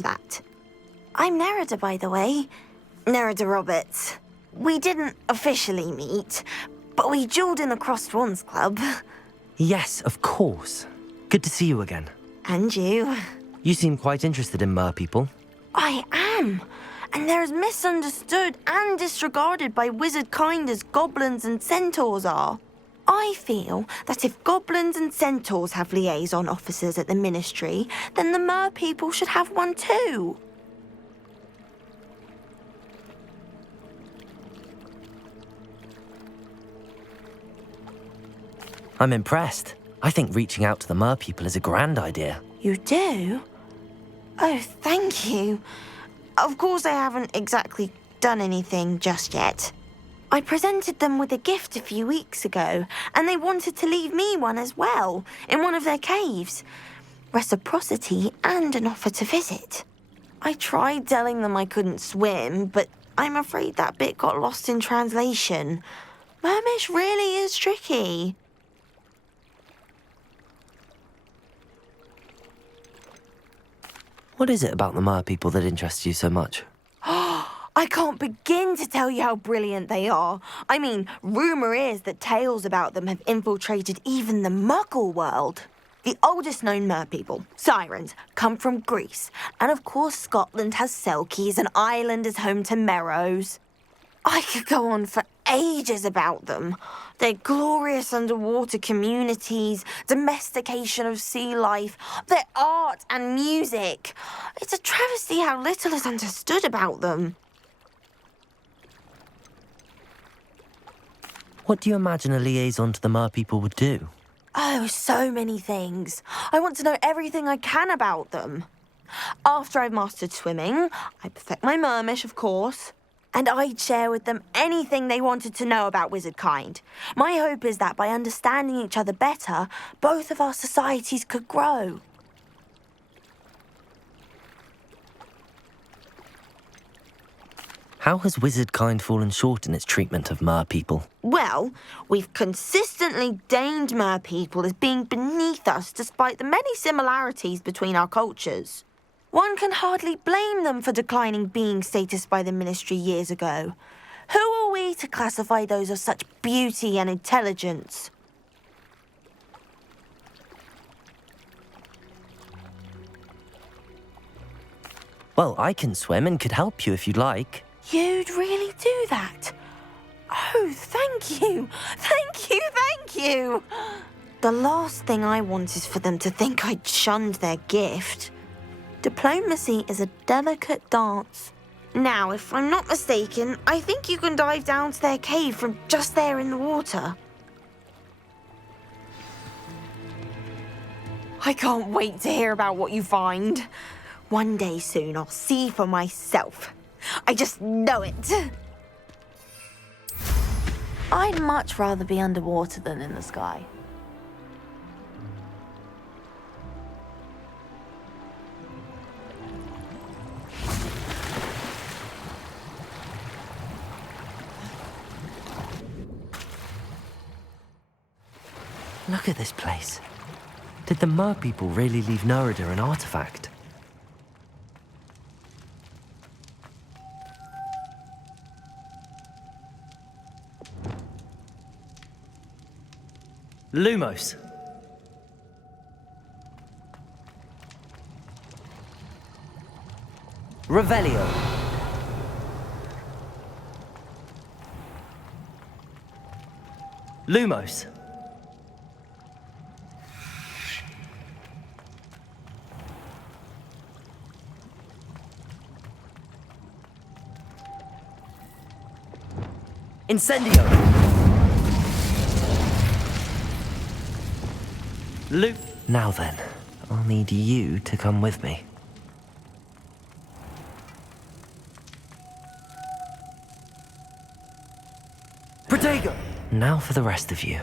that. I'm Nerida, by the way. Nerida Roberts. We didn't officially meet, but we duelled in the Crossed Wands Club. Yes, of course. Good to see you again. And you. You seem quite interested in merpeople. I am. And they're as misunderstood and disregarded by wizard kind as goblins and centaurs are. I feel that if goblins and centaurs have liaison officers at the Ministry, then the merpeople should have one too. I'm impressed. I think reaching out to the merpeople is a grand idea. You do? Oh, thank you. Of course I haven't exactly done anything just yet. I presented them with a gift a few weeks ago, and they wanted to leave me one as well, in one of their caves. Reciprocity and an offer to visit. I tried telling them I couldn't swim, but I'm afraid that bit got lost in translation. Mermish really is tricky. What is it about the merpeople that interests you so much? I can't begin to tell you how brilliant they are. I mean, rumour is that tales about them have infiltrated even the Muggle world. The oldest known merpeople, sirens, come from Greece. And of course Scotland has Selkies and Ireland is home to Merrows. I could go on for ages about them. Their glorious underwater communities, domestication of sea life, their art and music. It's a travesty how little is understood about them. What do you imagine a liaison to the merpeople would do? Oh, so many things. I want to know everything I can about them. After I've mastered swimming, I perfect my mermish, of course. And I'd share with them anything they wanted to know about wizard kind. My hope is that by understanding each other better, both of our societies could grow. How has wizard kind fallen short in its treatment of merpeople? Well, we've consistently deemed merpeople as being beneath us despite the many similarities between our cultures. One can hardly blame them for declining being status by the Ministry years ago. Who are we to classify those of such beauty and intelligence? Well, I can swim and could help you if you'd like. You'd really do that? Oh, thank you! Thank you, thank you! The last thing I want is for them to think I'd shunned their gift. Diplomacy is a delicate dance. Now, if I'm not mistaken, I think you can dive down to their cave from just there in the water. I can't wait to hear about what you find. One day soon, I'll see for myself. I just know it. I'd much rather be underwater than in the sky. Look at this place. Did the merpeople really leave Nerida an artifact? Lumos. Revelio. Lumos. Incendio. Now then, I'll need you to come with me. Protego! Now for the rest of you.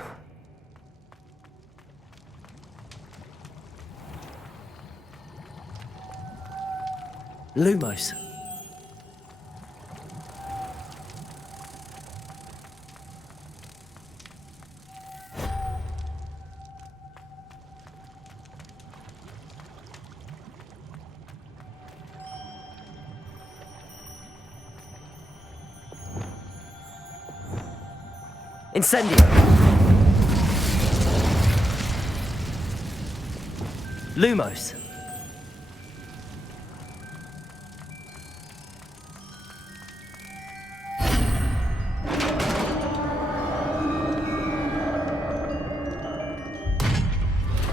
Lumos. Incendio! Lumos!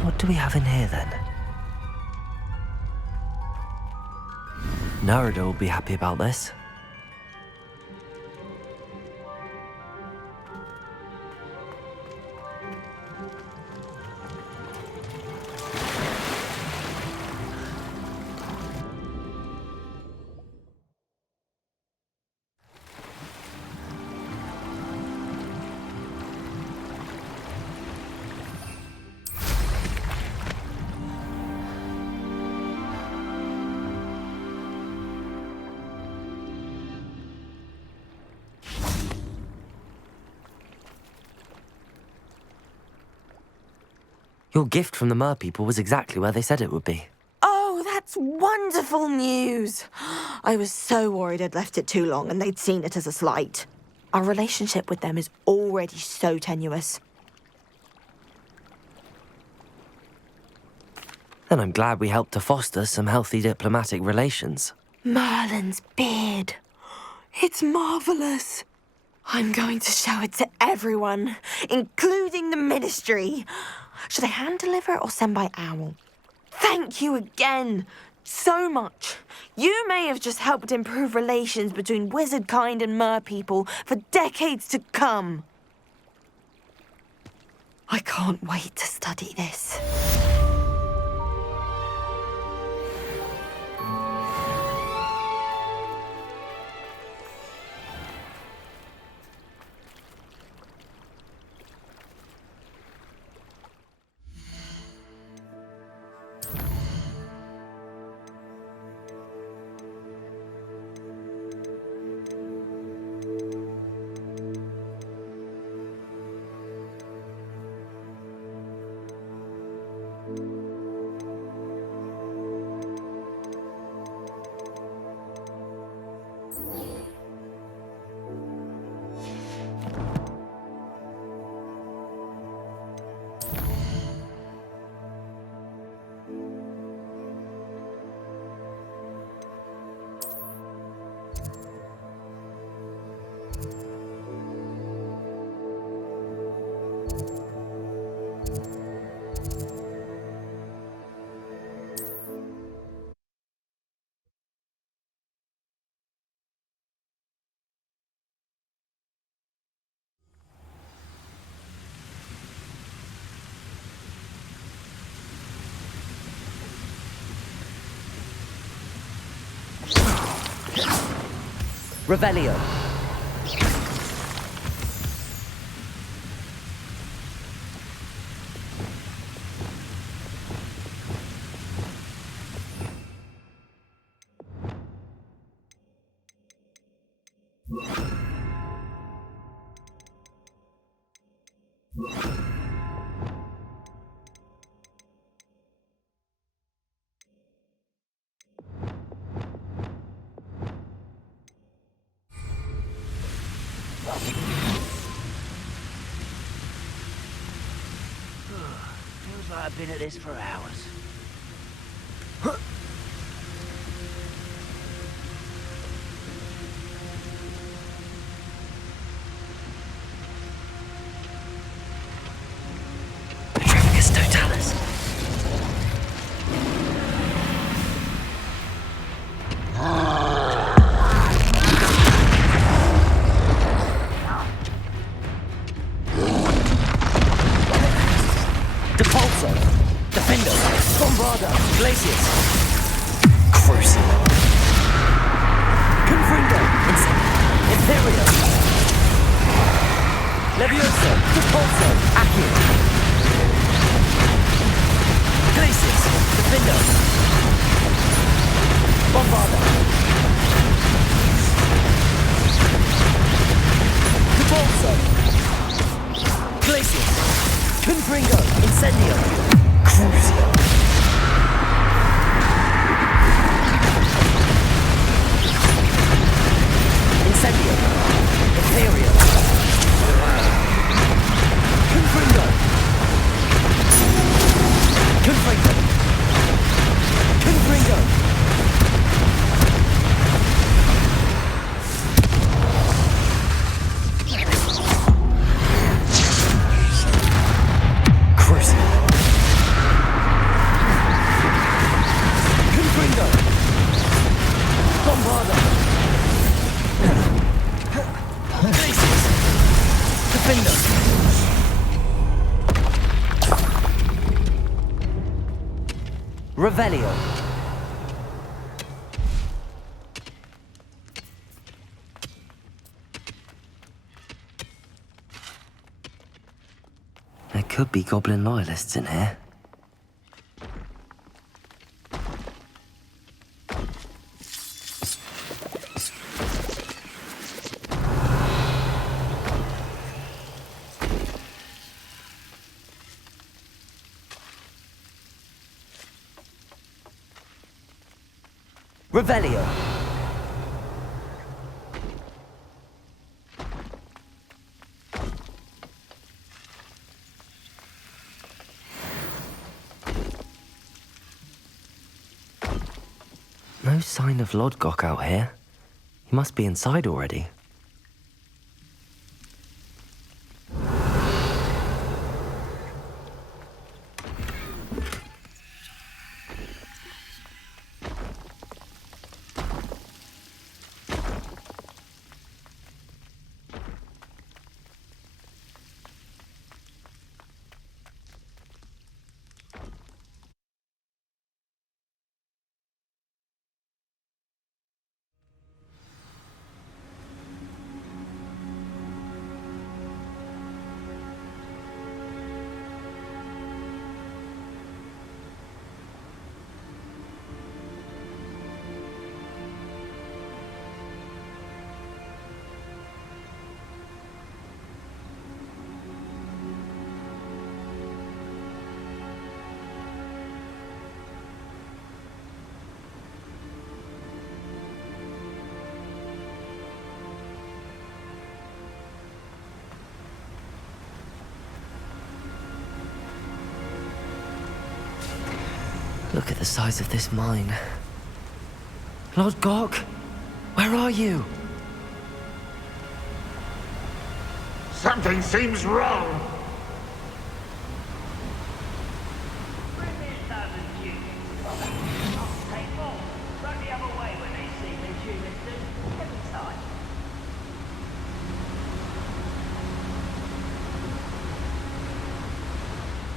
What do we have in here, then? Narada will be happy about this. Your gift from the merpeople was exactly where they said it would be. Oh, that's wonderful news. I was so worried I'd left it too long and they'd seen it as a slight. Our relationship with them is already so tenuous. Then I'm glad we helped to foster some healthy diplomatic relations. Merlin's beard. It's marvelous. I'm going to show it to everyone, including the Ministry. Should I hand deliver it or send by owl? Thank you again. So much. You may have just helped improve relations between wizard kind and merpeople for decades to come. I can't wait to study this. Revelio. Feels like I've been at this for hours. Petrificus totalis. Defenso! Defendo! Bombarda! Places! Defender! Revelio! There could be goblin loyalists in here. Revelio. No sign of Lodgok out here. He must be inside already. Look at the size of this mine. Lodgok, where are you? Something seems wrong.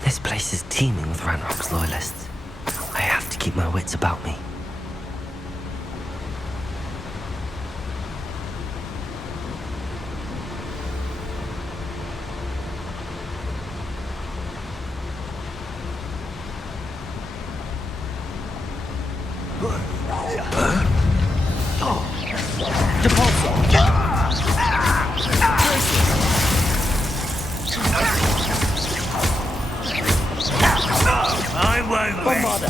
This place is teeming with Ranrock's loyalists. I have to keep my wits about me. I won't Bombarda!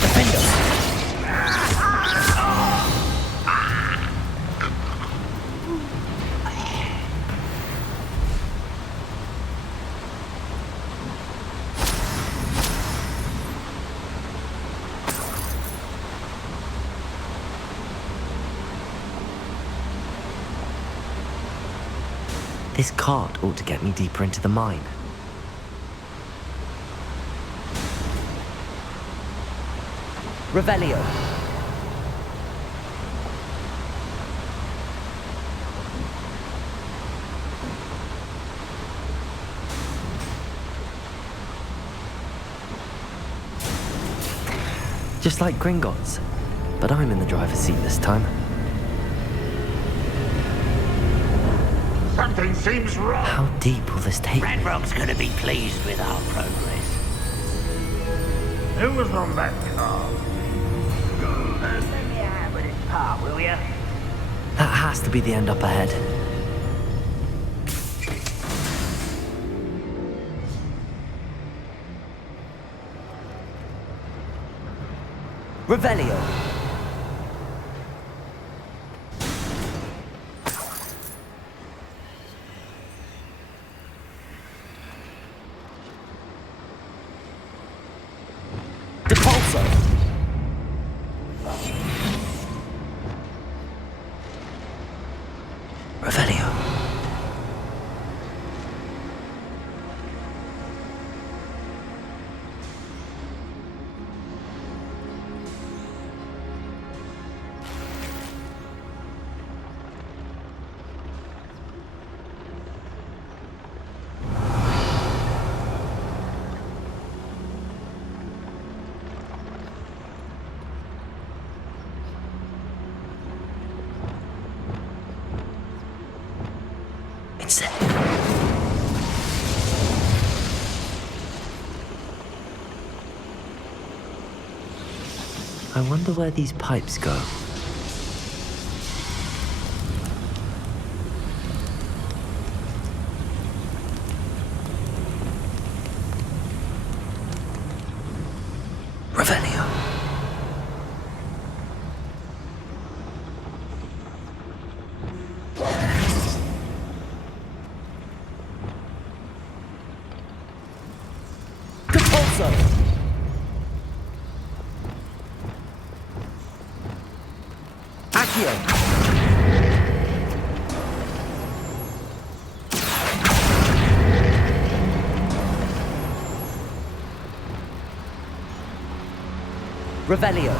Defender! This cart ought to get me deeper into the mine. Revelio. Just like Gringotts, but I'm in the driver's seat this time. Something seems wrong. How deep will this take me? Ranrock's gonna be pleased with our progress. Who was on that car? Let me have with this part, will ya? That has to be the end up ahead. Revelio. Depulso. Revelio. I wonder where these pipes go. Revelio. Compulso. Accio. Revelio.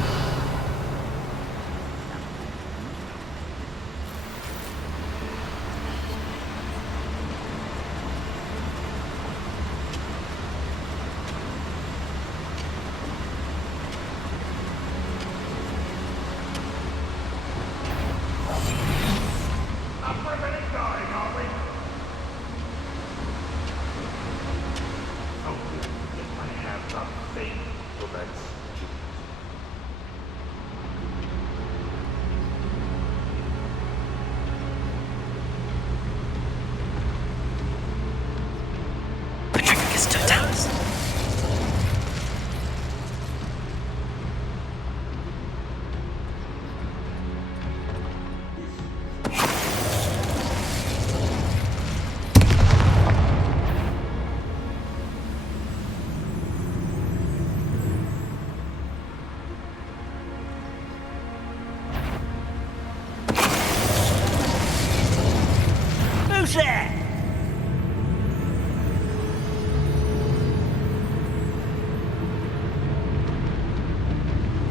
Who's there?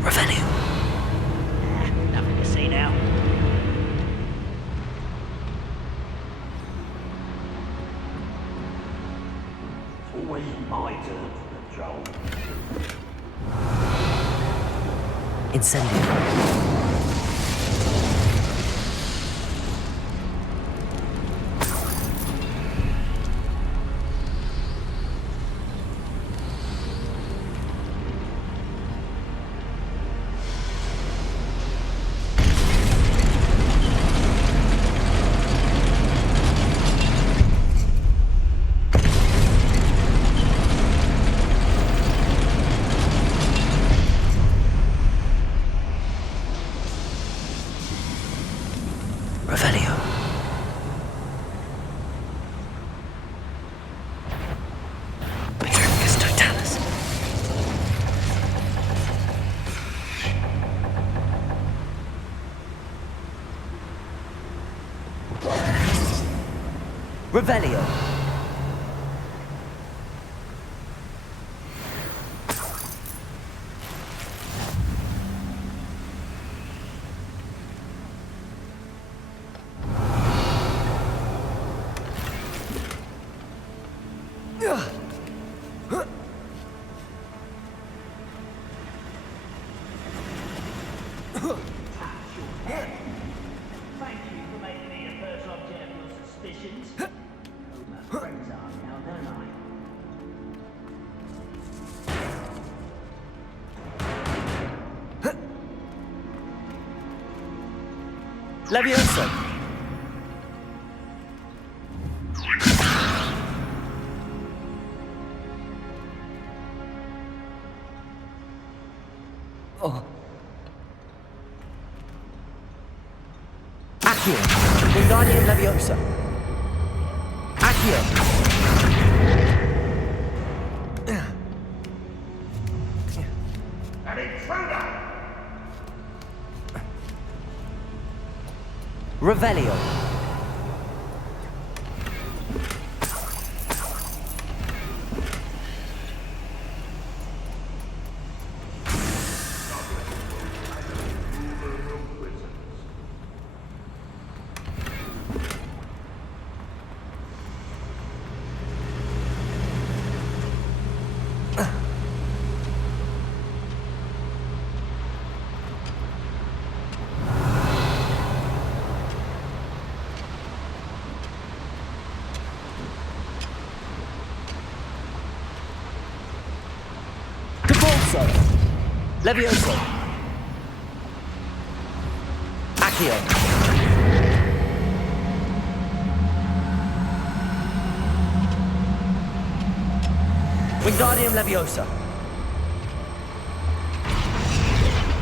Revelio. Nothing to see now. It's always my turn to control. Incendio. Revelio. Petricus totalis. Revelio. Thank you for making me the first object of your suspicions. Who my friends are now, don't I? Leviosa. Oh. Accio. Wingardium Leviosa. Accio. An intruder! Revelio. Levioso. Accio. Wingardium Leviosa.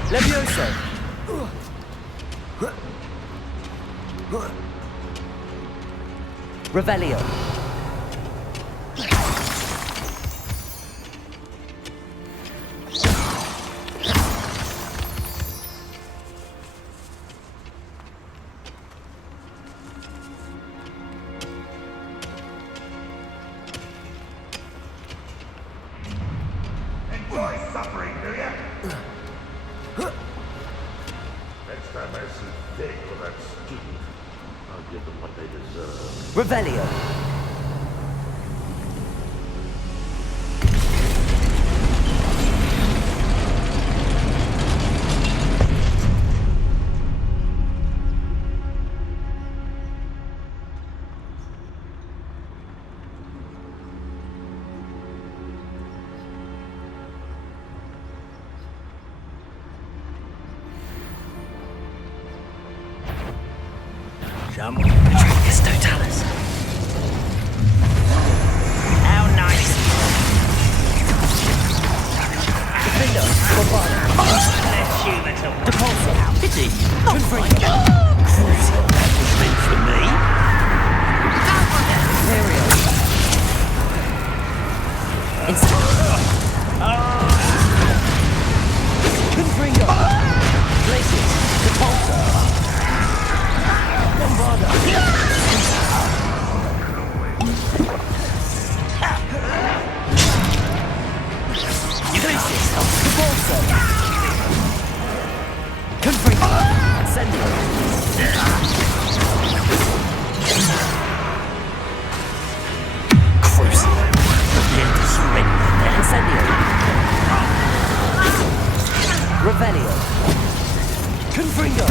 Levioso. Revelio. Enjoy suffering, do ya? Next time I see Fig or that student, I'll give them what they deserve. Revelio. Patricus Totalis. How nice. Defender. Bombarda. Let's shoot it all. Depulso. Pity. Confringo. Crucial. That was meant for me. Imperial. Instant. Confringo. Glacius. Depulso. Bombarda. Glacius. Depulso. Confringo. Incendio. Crucial. Prepare to surrender. Incendio. Revelio. Confringo.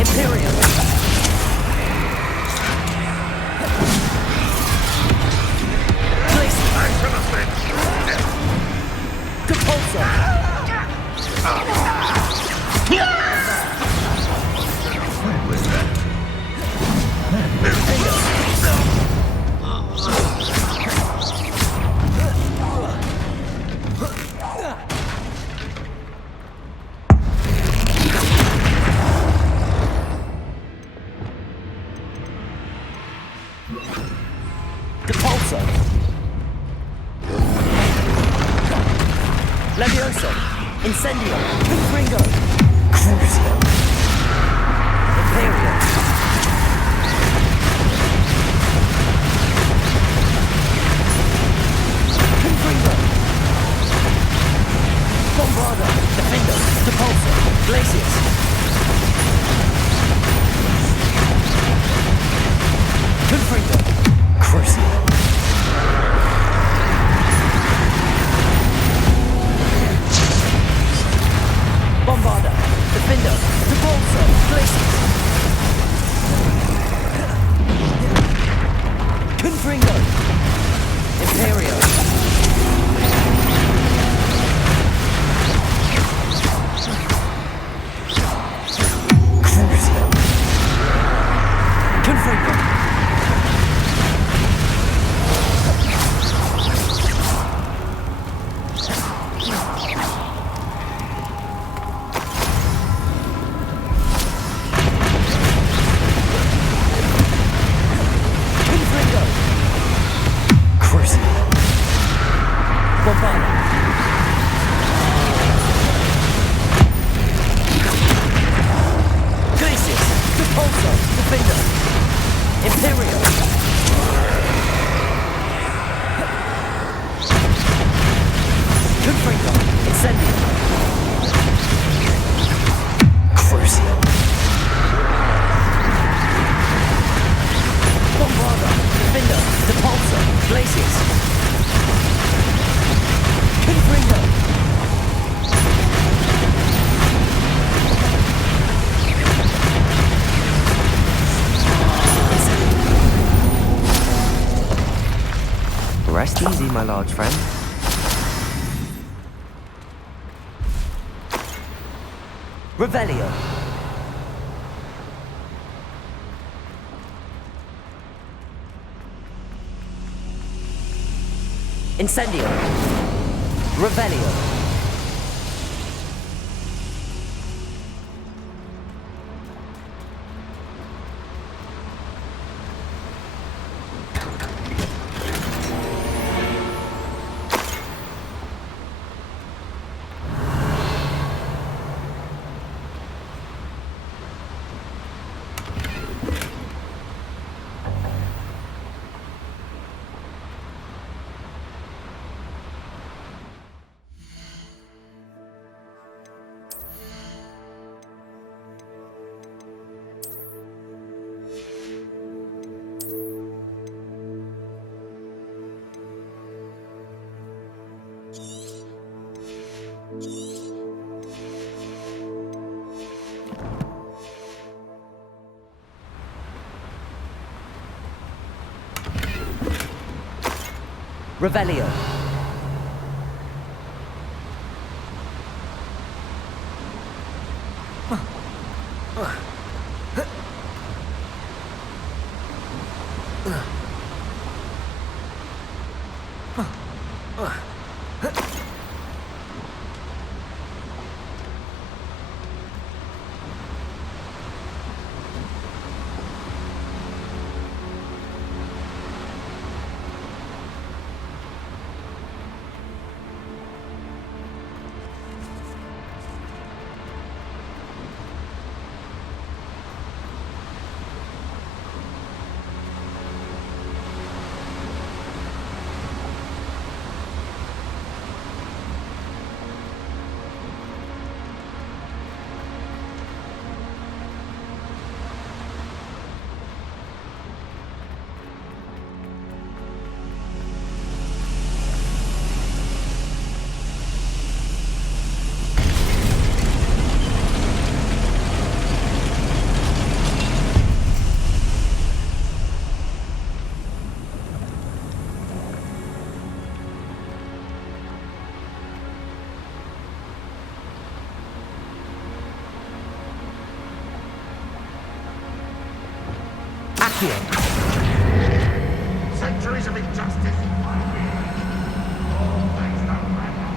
Imperial. Glacius. Depulso. Depulso. Levioso. Incendio. Confringo. Crucial. Imperial. Confringo. Bombarda. Defender. Depulso. Glacius. Confringo. Crucial. Bombarda. Defender. Depulso. Glacius. Confringo. Imperial. Crucial. Confringo. Rest easy, my large friend. Revelio. Incendio. Revelio. Revelio. Centuries of injustice. All things that matter.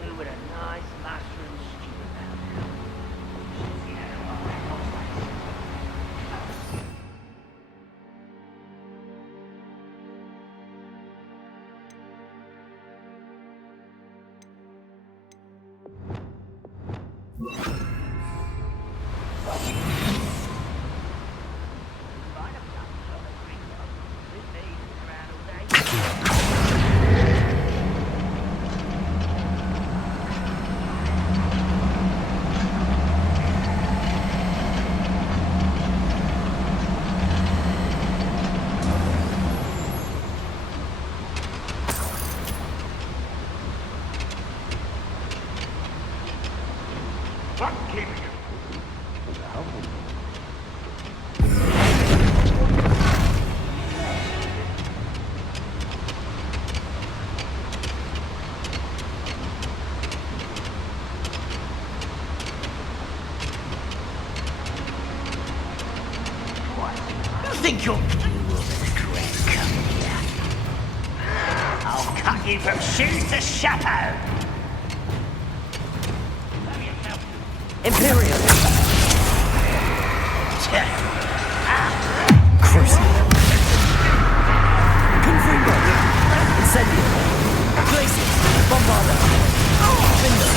We were a nice mushroom stew about now. What keeping it? You think you're... You will regret coming here. I'll cut you from shoe to chapeau. Imperium. Crucible. Confringo. Incendio. Glacius. Bombarda. Findo.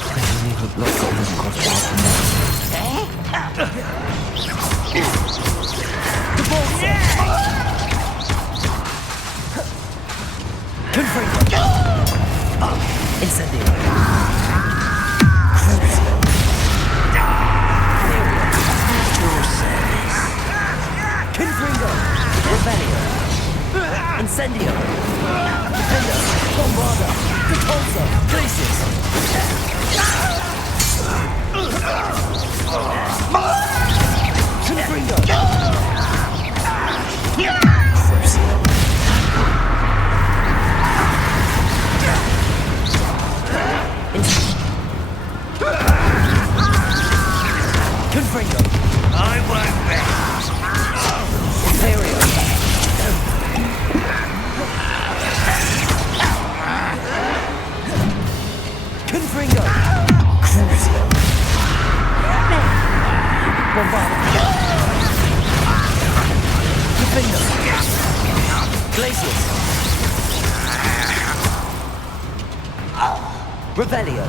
I only hope lots of them cross paths from there. The Bolsa. Confringo. Incendio. Confringo! Revelio! Incendio! Defender! Bombarda! Repulsor! Glacius! Confringo! I won't rest. Imperial. Confringo. Crucio. Bombard. Defender. Glacius. Revelio.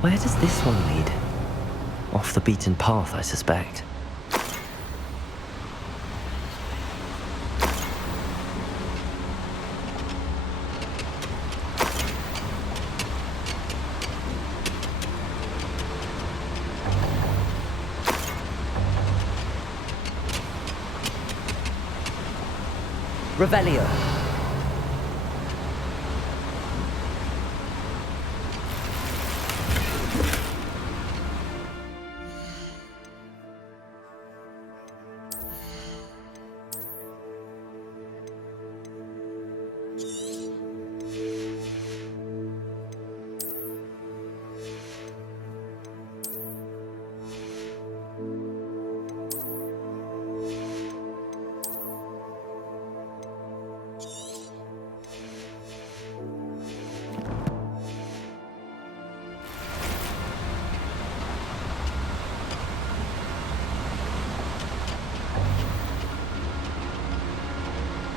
Where does this one lead? Off the beaten path, I suspect. Revelio.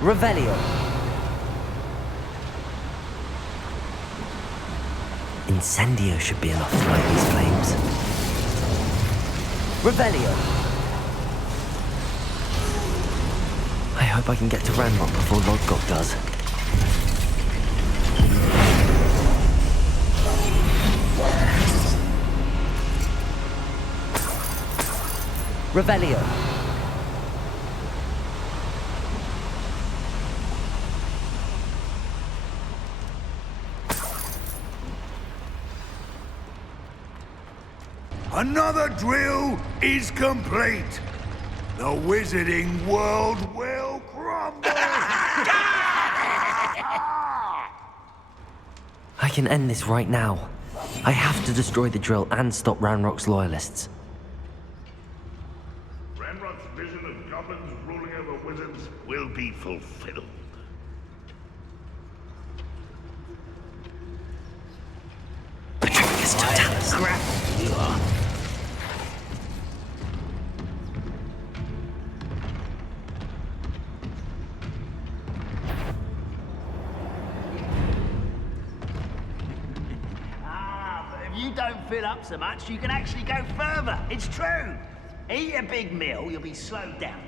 Revelio. Incendio should be enough to light these flames. Revelio. I hope I can get to Ranrock before Lodgok does. Revelio. Another drill is complete. The wizarding world will crumble. I can end this right now. I have to destroy the drill and stop Ranrock's loyalists. Ranrock's vision of goblins ruling over wizards will be fulfilled. Patricius Totalis. Grapple, you are. But if you don't fill up so much, you can actually go further. It's true. Eat a big meal, you'll be slowed down.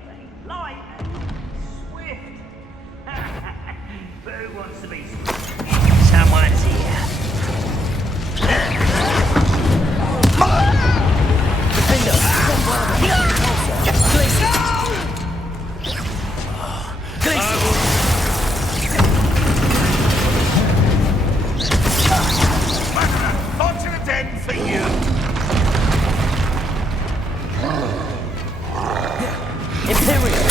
Light and swift. But who wants to be swift? Someone's here. Fortunate end for you. Imperial.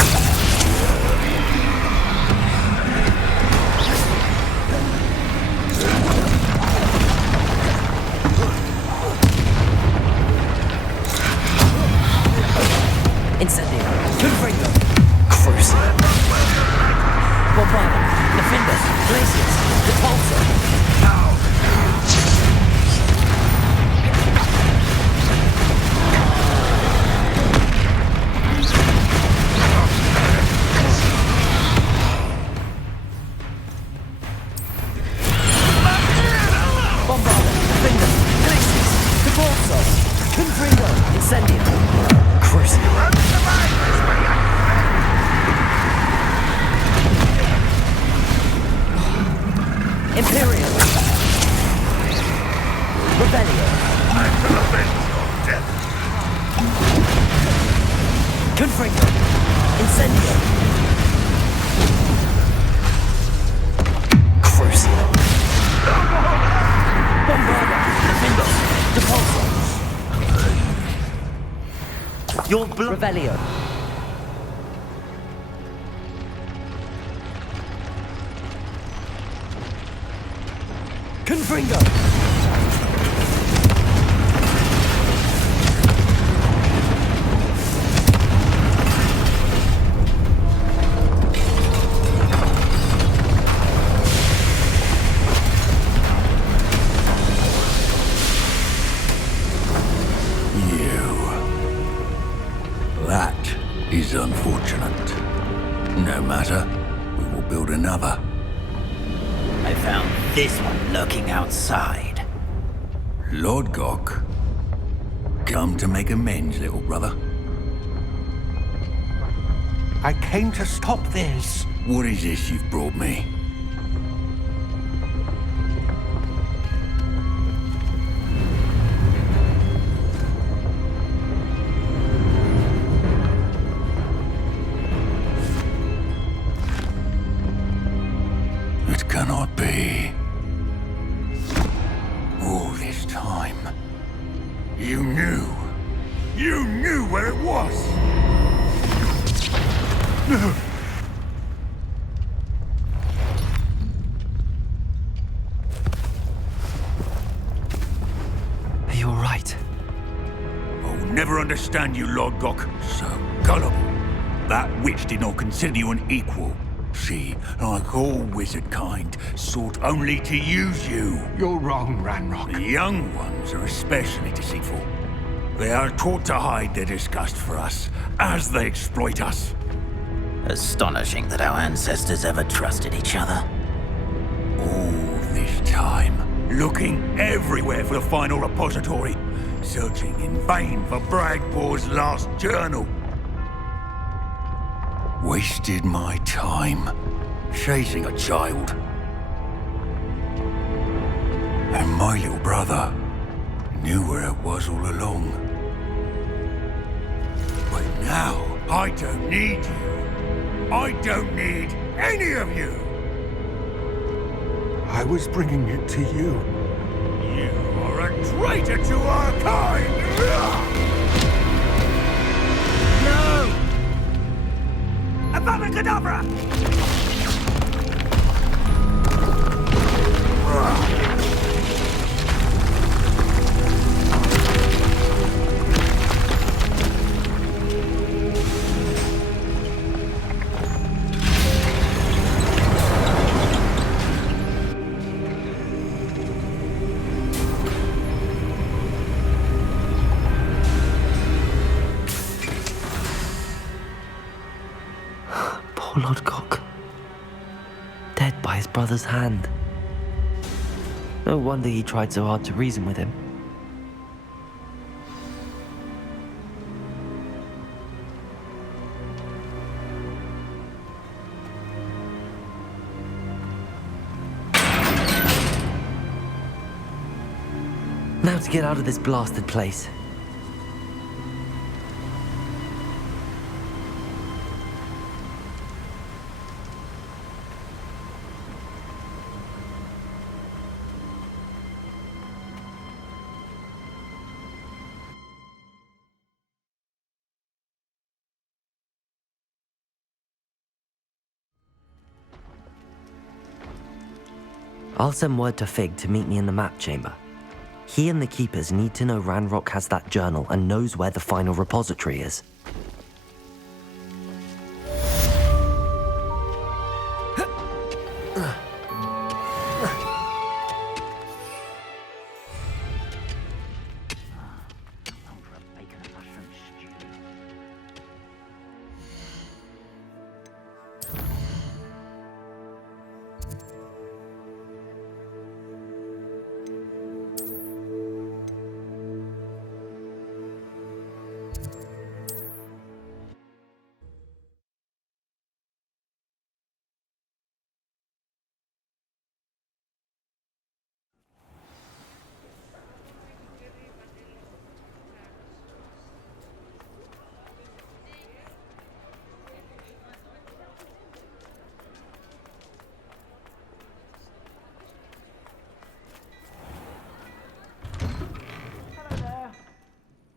Incendio. Confringo. Crucio. Bombard. Defender. Glacius. Repulsor. Incendium. Crucible. Imperium. Rebellion. I shall avenge your death. Confringo. Incendium. Crucible. Bombarda. Defendo. Depulso. Your blood. Revelio. Confringo. That is unfortunate. No matter, we will build another. I found this one lurking outside. Lord Gok, come to make amends, little brother. I came to stop this. What is this you've brought me? It cannot be. All this time, you knew. You knew where it was. Are you all right? I'll never understand you, Lord Gok. So gullible. That witch did not consider you an equal. She, like all wizard kind, sought only to use you. You're wrong, Ranrock. The young ones are especially deceitful. They are taught to hide their disgust for us, as they exploit us. Astonishing that our ancestors ever trusted each other. All this time, looking everywhere for the final repository, searching in vain for Bragbor's last journal. Wasted my time, chasing a child. And my little brother knew where it was all along. But now, I don't need you. I don't need any of you. I was bringing it to you. You are a traitor to our kind! No! Avada Kedavra! Poor Lord Gok. Dead by his brother's hand. No wonder he tried so hard to reason with him. Now to get out of this blasted place. I'll send word to Fig to meet me in the map chamber. He and the Keepers need to know Ranrock has that journal and knows where the final repository is.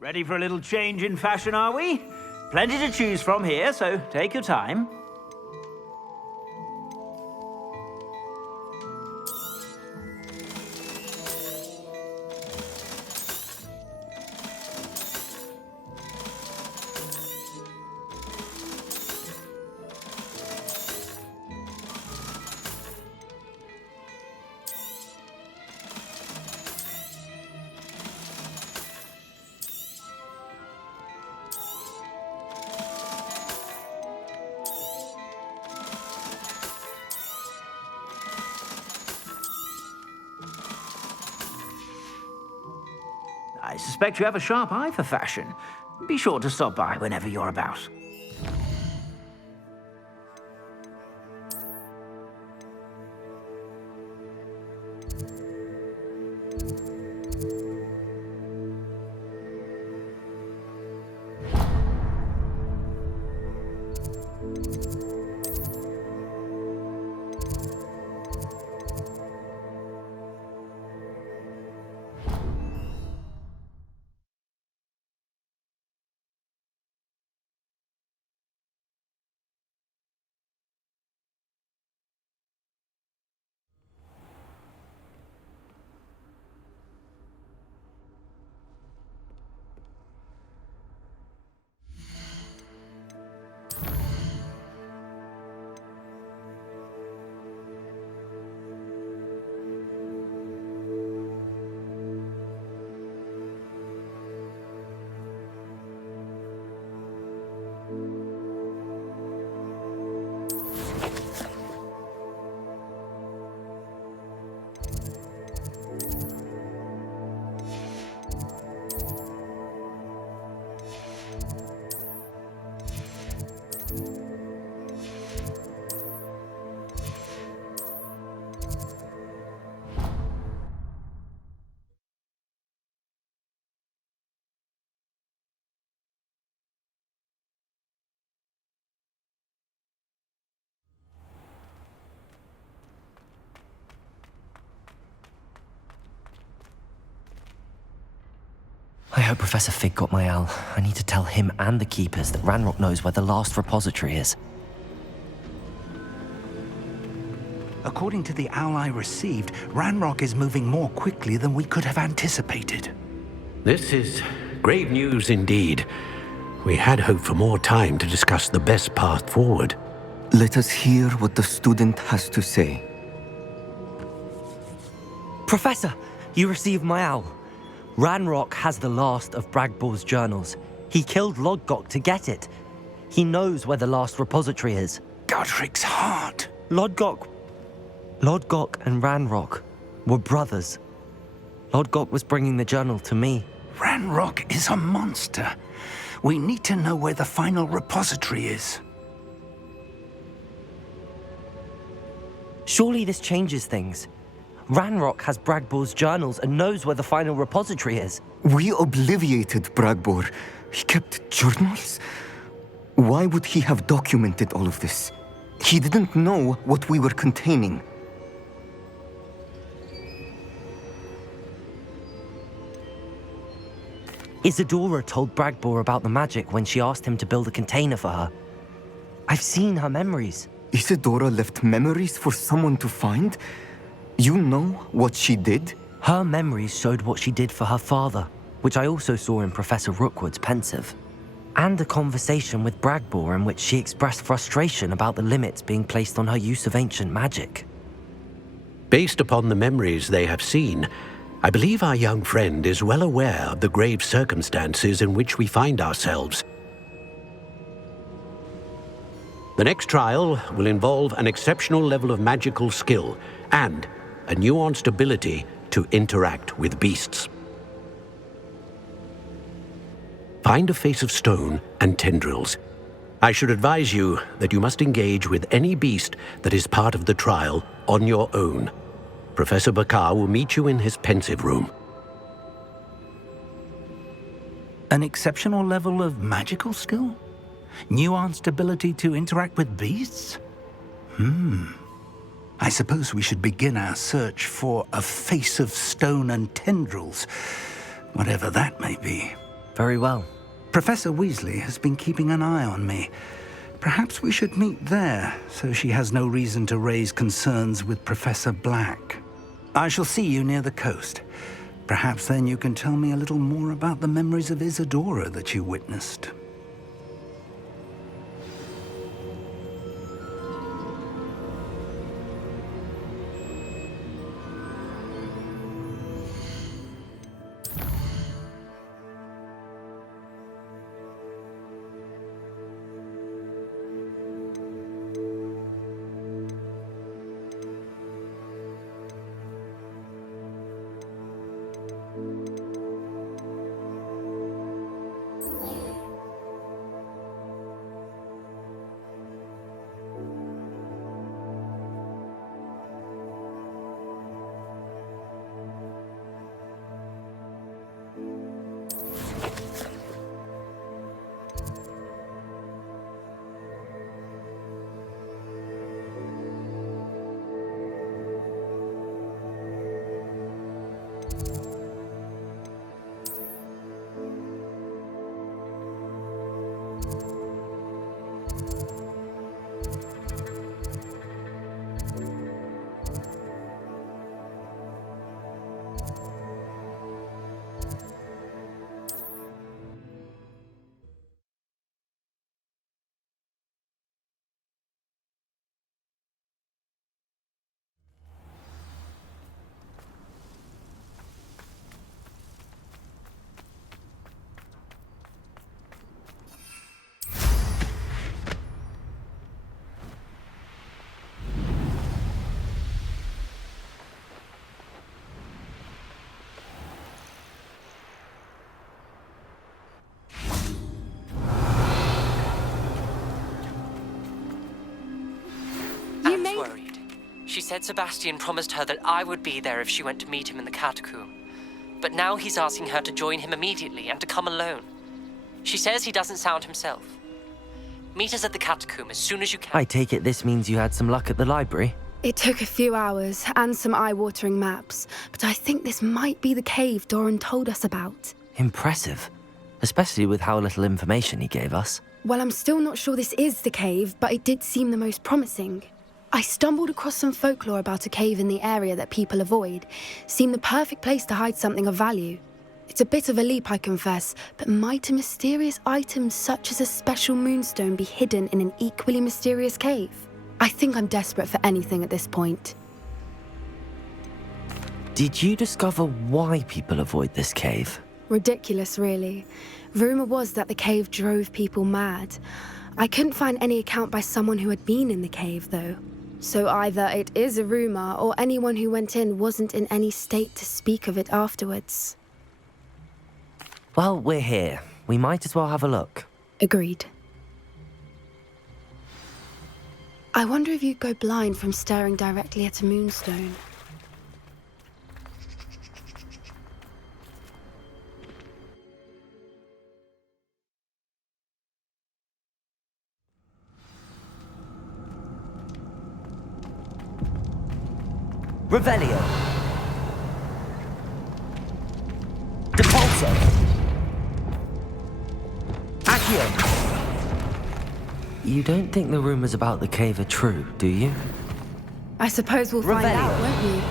Ready for a little change in fashion, are we? Plenty to choose from here, so take your time. I suspect you have a sharp eye for fashion. Be sure to stop by whenever you're about. I hope Professor Fig got my owl. I need to tell him and the Keepers that Ranrock knows where the last repository is. According to the owl I received, Ranrock is moving more quickly than we could have anticipated. This is grave news indeed. We had hoped for more time to discuss the best path forward. Let us hear what the student has to say. Professor, you received my owl. Ranrock has the last of Bragbor's journals. He killed Lodgok to get it. He knows where the last repository is. Godric's heart. Lodgok and Ranrock were brothers. Lodgok was bringing the journal to me. Ranrock is a monster. We need to know where the final repository is. Surely this changes things. Ranrock has Bragbor's journals and knows where the final repository is. We obliviated Bragbor. He kept journals? Why would he have documented all of this? He didn't know what we were containing. Isadora told Bragbor about the magic when she asked him to build a container for her. I've seen her memories. Isadora left memories for someone to find? You know what she did? Her memories showed what she did for her father, which I also saw in Professor Rookwood's pensive. And a conversation with Bragbor in which she expressed frustration about the limits being placed on her use of ancient magic. Based upon the memories they have seen, I believe our young friend is well aware of the grave circumstances in which we find ourselves. The next trial will involve an exceptional level of magical skill and a nuanced ability to interact with beasts. Find a face of stone and tendrils. I should advise you that you must engage with any beast that is part of the trial on your own. Professor Bakar will meet you in his pensive room. An exceptional level of magical skill? Nuanced ability to interact with beasts? I suppose we should begin our search for a face of stone and tendrils, whatever that may be. Very well. Professor Weasley has been keeping an eye on me. Perhaps we should meet there, so she has no reason to raise concerns with Professor Black. I shall see you near the coast. Perhaps then you can tell me a little more about the memories of Isadora that you witnessed. Worried. She said Sebastian promised her that I would be there if she went to meet him in the catacomb. But now he's asking her to join him immediately and to come alone. She says he doesn't sound himself. Meet us at the catacomb as soon as you can. I take it this means you had some luck at the library? It took a few hours and some eye-watering maps, but I think this might be the cave Doran told us about. Impressive. Especially with how little information he gave us. Well, I'm still not sure this is the cave, but it did seem the most promising. I stumbled across some folklore about a cave in the area that people avoid. Seemed the perfect place to hide something of value. It's a bit of a leap, I confess, but might a mysterious item such as a special moonstone be hidden in an equally mysterious cave? I think I'm desperate for anything at this point. Did you discover why people avoid this cave? Ridiculous, really. Rumor was that the cave drove people mad. I couldn't find any account by someone who had been in the cave, though. So either it is a rumor, or anyone who went in wasn't in any state to speak of it afterwards. Well, we're here. We might as well have a look. Agreed. I wonder if you'd go blind from staring directly at a moonstone. Revelio. Depulso. Accio. You don't think the rumors about the cave are true, do you? I suppose we'll find out, won't we?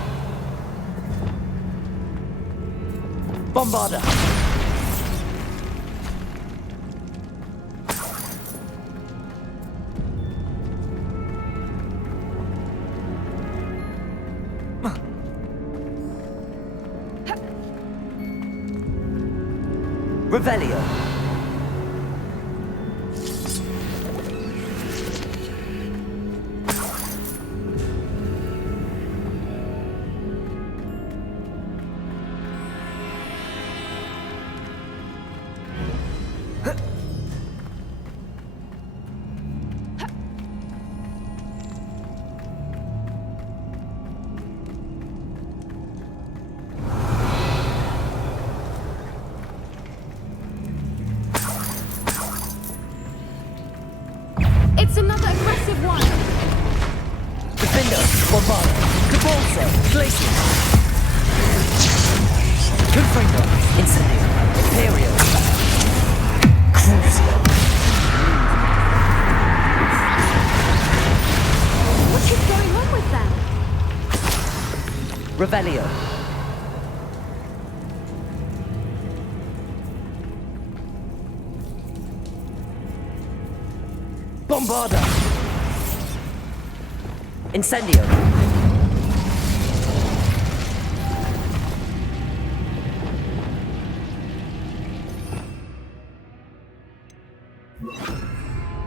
Bombarda. Revelio. It's another aggressive one! Defender. Bombarda. Depulso. Glacier. Confringo. Incendio. Imperial. Revelio. Bombarda. Incendio.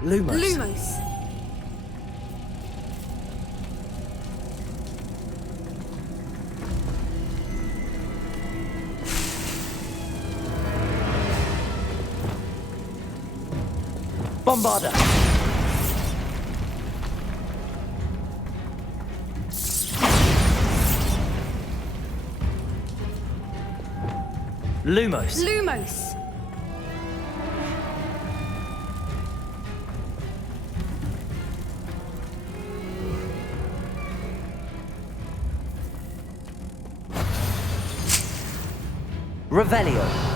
Lumos. Lumos. Bombarda. Lumos. Lumos. Revelio.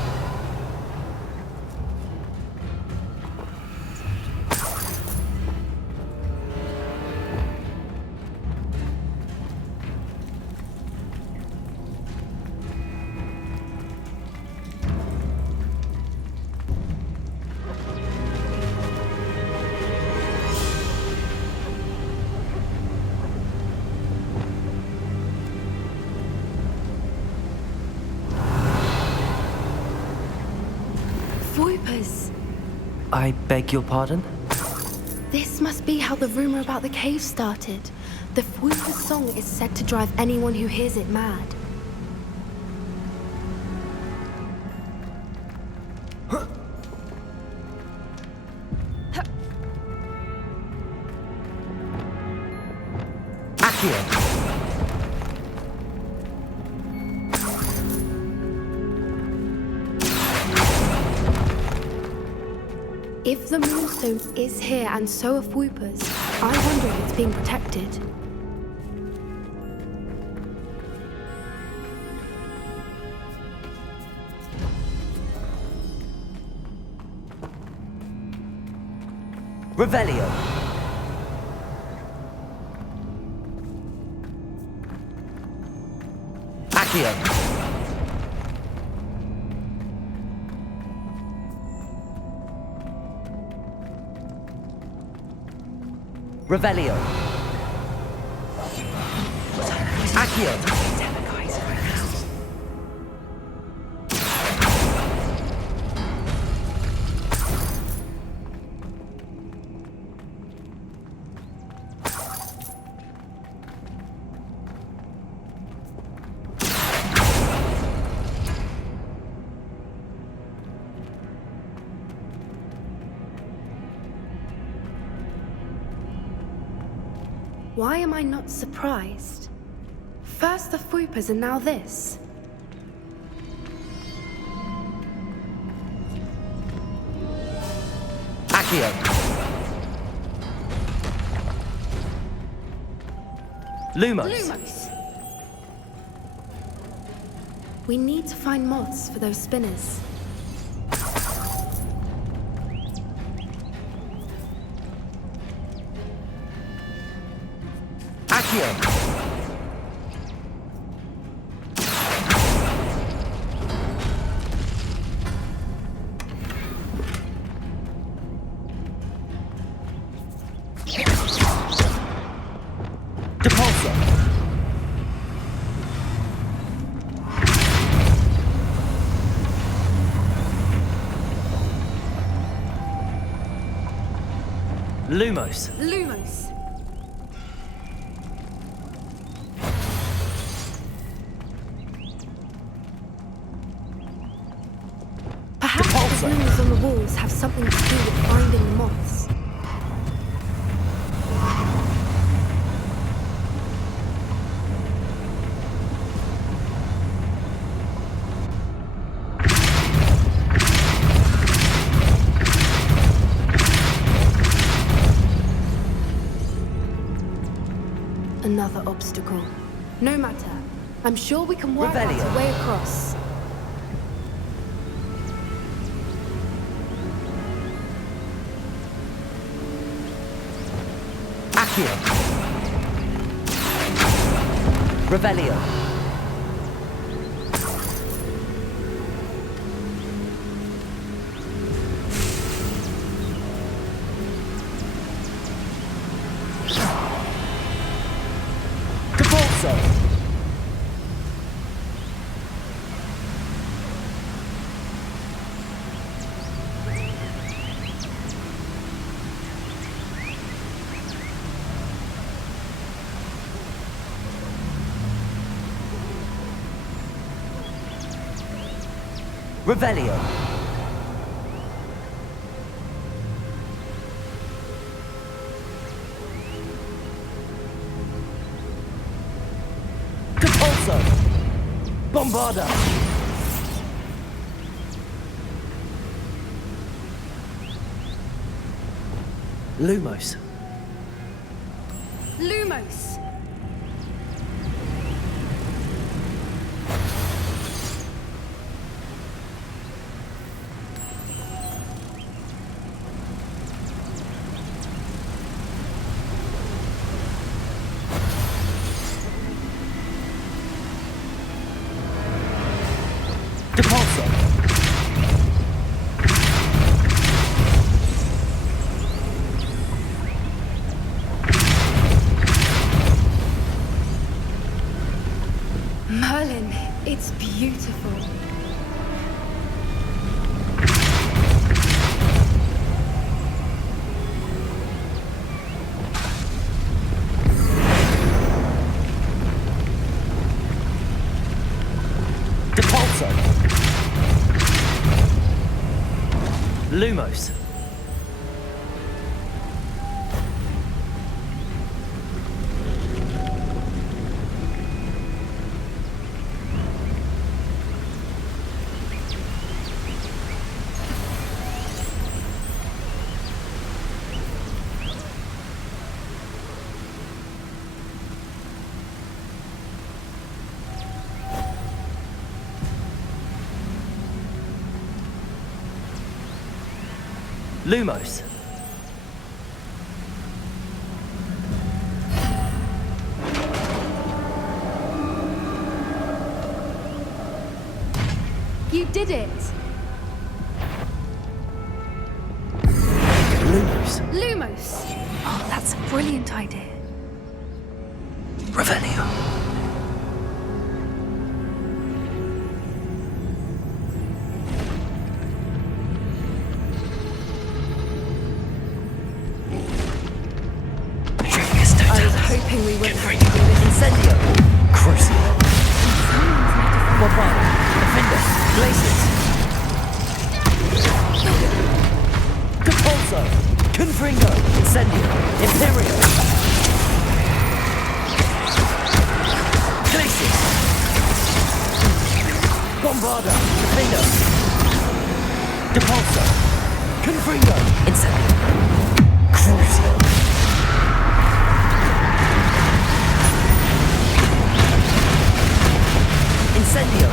Voipers. I beg your pardon? This must be how the rumor about the cave started. The Voiper song is said to drive anyone who hears it mad. Accio. If the Moonstone is here and so are Voipers, I wonder if it's being protected. Revelio. Accio. Revelio. Accio. Why am I not surprised? First the Voipers and now this. Accio. Lumos. Lumos! We need to find moths for those spinners. Accio. Depulso. Lumos. Lumos! Perhaps the runes on the walls have something to do with finding the moths. Another obstacle. No matter. I'm sure we can work out Revelio. a way across. Accio. Revelio. Revelio. Depulso. Bombarda. Lumos. Lumos! Depulso. Merlin, it's beautiful. Depulso. Lumos. Lumos. You did it! Lumos. Lumos! Oh, that's a brilliant idea. Revelio. I was hoping we wouldn't have to do this. Incendio. Crucio. Bombarda. Defender. Glacius. Depulso. Confringo. Incendio. Imperio. Glacius. Bombarda. Defender. Depulso. Confringo. Incendio. Crucio. Incendio.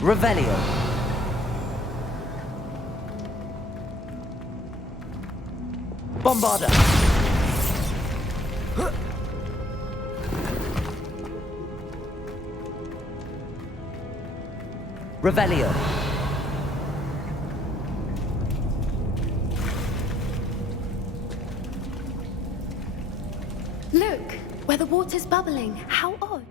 Revelio. Bombarda. Revelio. Look, where the water's bubbling. How odd.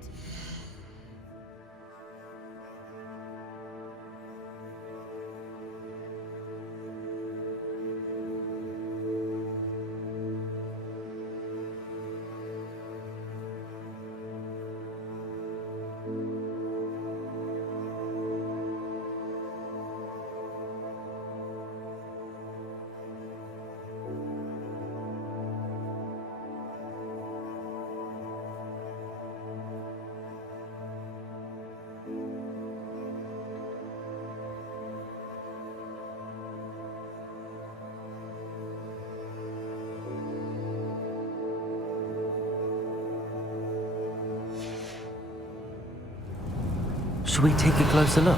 Should we take a closer look?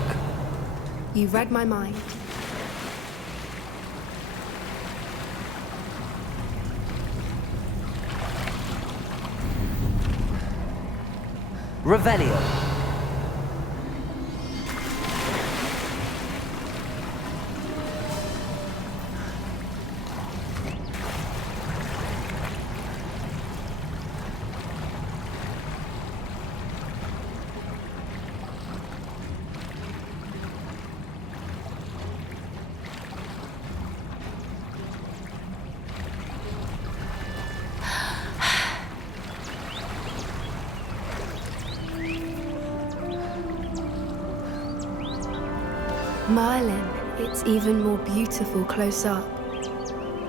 You read my mind. Revelio. Merlin, it's even more beautiful close up.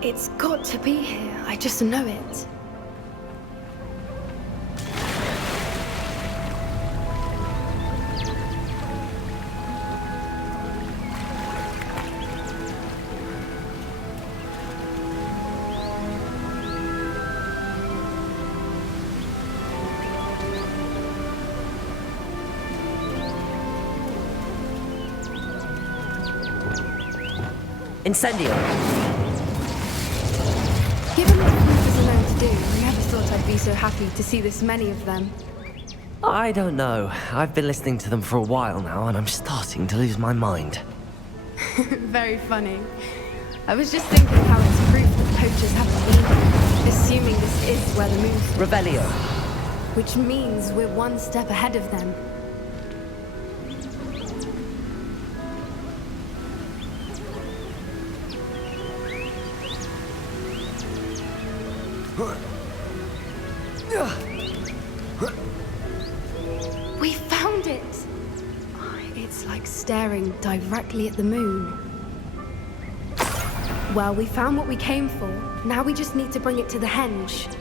It's got to be here, I just know it. Incendio! Given what Luke is alone to do, I never thought I'd be so happy to see this many of them. I don't know. I've been listening to them for a while now, and I'm starting to lose my mind. Very funny. I was just thinking how it's proof that poachers haven't been here, assuming this is where the moon's... Revelio! Which means we're one step ahead of them. We found it! It's like staring directly at the moon. Well, we found what we came for. Now we just need to bring it to the henge.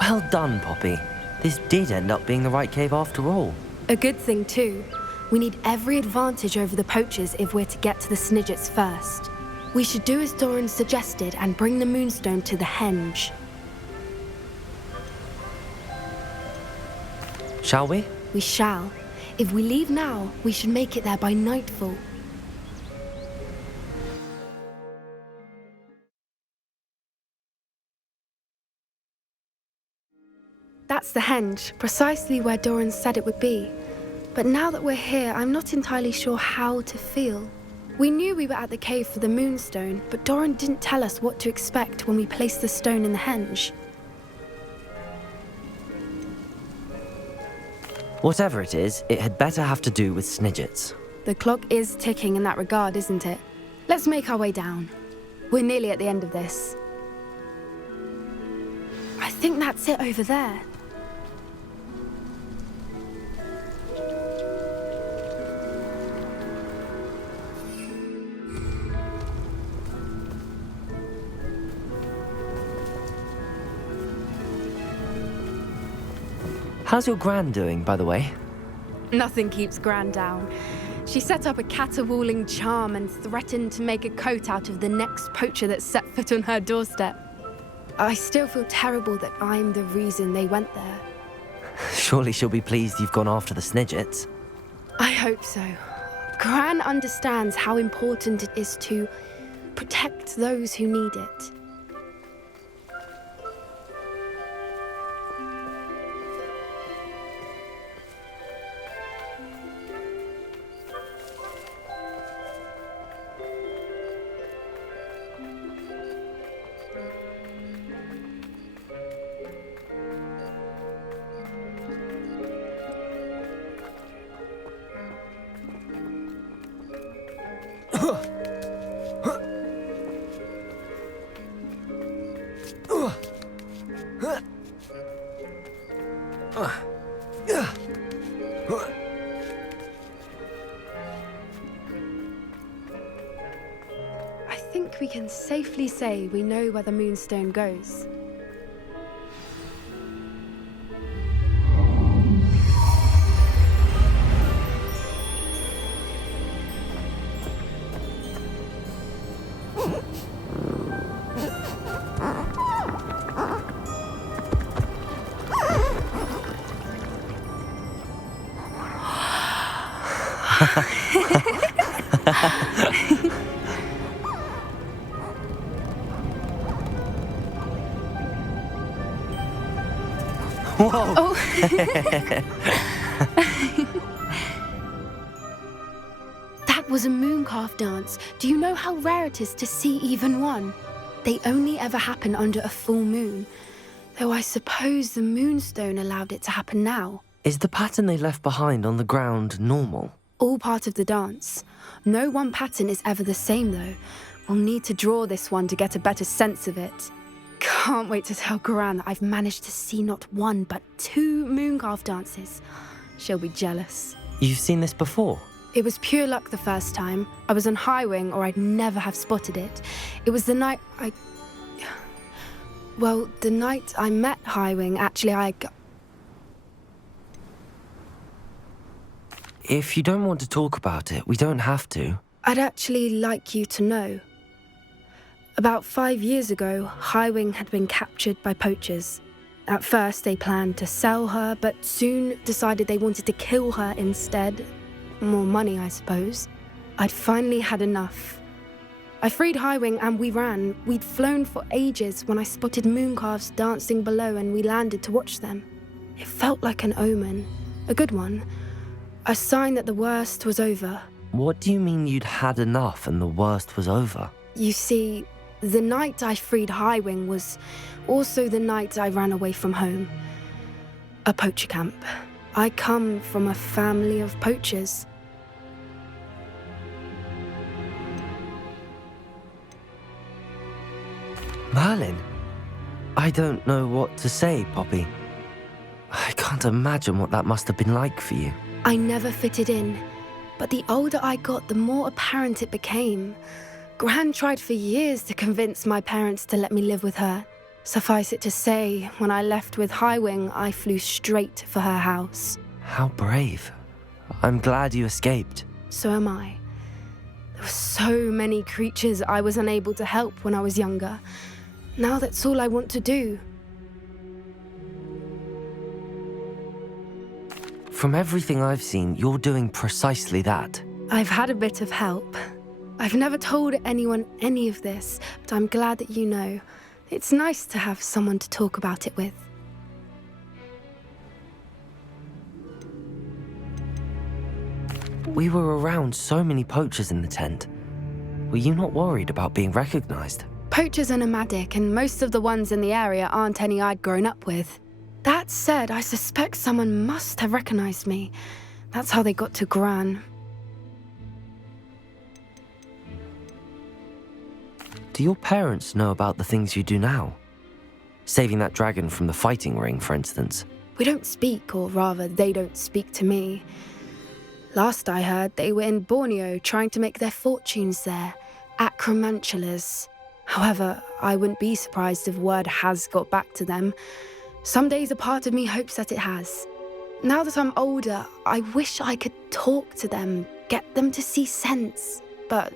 Well done, Poppy. This did end up being the right cave after all. A good thing, too. We need every advantage over the poachers if we're to get to the Snidgets first. We should do as Doran suggested and bring the moonstone to the henge. Shall we? We shall. If we leave now, we should make it there by nightfall. That's the henge, precisely where Doran said it would be. But now that we're here, I'm not entirely sure how to feel. We knew we were at the cave for the moonstone, but Doran didn't tell us what to expect when we placed the stone in the henge. Whatever it is, it had better have to do with Snidgets. The clock is ticking in that regard, isn't it? Let's make our way down. We're nearly at the end of this. I think that's it over there. How's your Gran doing, by the way? Nothing keeps Gran down. She set up a caterwauling charm and threatened to make a coat out of the next poacher that set foot on her doorstep. I still feel terrible that I'm the reason they went there. Surely she'll be pleased you've gone after the Snidgets. I hope so. Gran understands how important it is to protect those who need it. I think we can safely say we know where the moonstone goes. Whoa! Oh. That was a mooncalf dance. Do you know how rare it is to see even one? They only ever happen under a full moon. Though I suppose the moonstone allowed it to happen now. Is the pattern they left behind on the ground normal? All part of the dance. No one pattern is ever the same, though. We'll need to draw this one to get a better sense of it. Can't wait to tell Gran that I've managed to see not one, but 2 mooncalf dances. she'll be jealous. You've seen this before? It was pure luck the first time. I was on Highwing, or I'd never have spotted it. It was the night Well, the night I met Highwing, actually, If you don't want to talk about it, we don't have to. I'd actually like you to know. About 5 years ago, Highwing had been captured by poachers. At first, they planned to sell her, but soon decided they wanted to kill her instead. More money, I suppose. I'd finally had enough. I freed Highwing and we ran. We'd flown for ages when I spotted mooncalves dancing below and we landed to watch them. It felt like an omen. A good one. A sign that the worst was over. What do you mean you'd had enough and the worst was over? You see, the night I freed Highwing was also the night I ran away from home. A poacher camp. I come from a family of poachers. Merlin? I don't know what to say, Poppy. I can't imagine what that must have been like for you. I never fitted in, but the older I got, the more apparent it became. Gran tried for years to convince my parents to let me live with her. Suffice it to say, when I left with Highwing, I flew straight for her house. How brave. I'm glad you escaped. So am I. There were so many creatures I was unable to help when I was younger. Now that's all I want to do. From everything I've seen, you're doing precisely that. I've had a bit of help. I've never told anyone any of this, but I'm glad that you know. It's nice to have someone to talk about it with. We were around so many poachers in the tent. Were you not worried about being recognized? Poachers are nomadic, and most of the ones in the area aren't any I'd grown up with. That said, I suspect someone must have recognized me. That's how they got to Gran. Do your parents know about the things you do now? Saving that dragon from the fighting ring, for instance. We don't speak, or rather, they don't speak to me. Last I heard, they were in Borneo trying to make their fortunes there, acromantulas. However, I wouldn't be surprised if word has got back to them. Some days a part of me hopes that it has. Now that I'm older, I wish I could talk to them, get them to see sense. But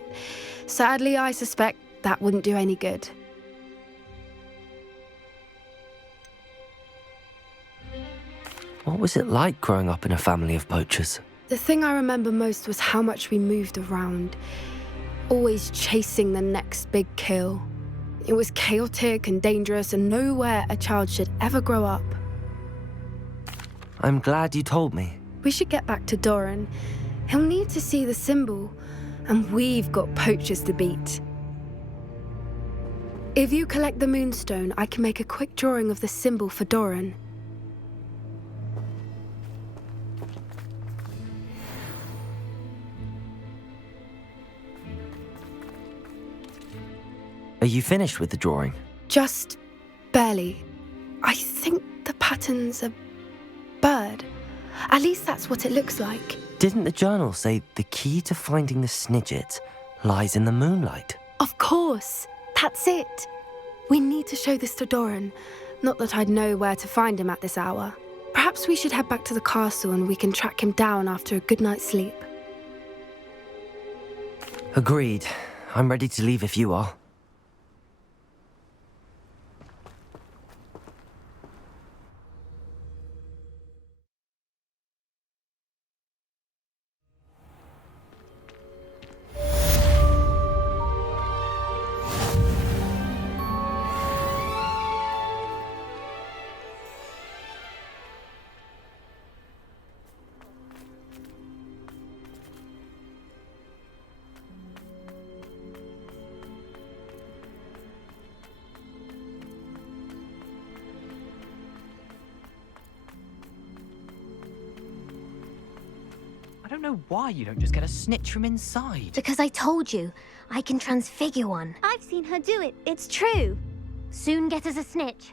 sadly, I suspect that wouldn't do any good. What was it like growing up in a family of poachers? The thing I remember most was how much we moved around, always chasing the next big kill. It was chaotic and dangerous and nowhere a child should ever grow up. I'm glad you told me. We should get back to Doran. He'll need to see the symbol, and we've got poachers to beat. If you collect the moonstone, I can make a quick drawing of the symbol for Doran. Are you finished with the drawing? Just barely. I think the pattern's a bird. At least that's what it looks like. Didn't the journal say the key to finding the Snidget lies in the moonlight? Of course. That's it. We need to show this to Doran. Not that I'd know where to find him at this hour. Perhaps we should head back to the castle and we can track him down after a good night's sleep. Agreed. I'm ready to leave if you are. I don't know why you don't just get a snitch from inside. Because I told you, I can transfigure one. I've seen her do it. It's true. Soon get us a snitch.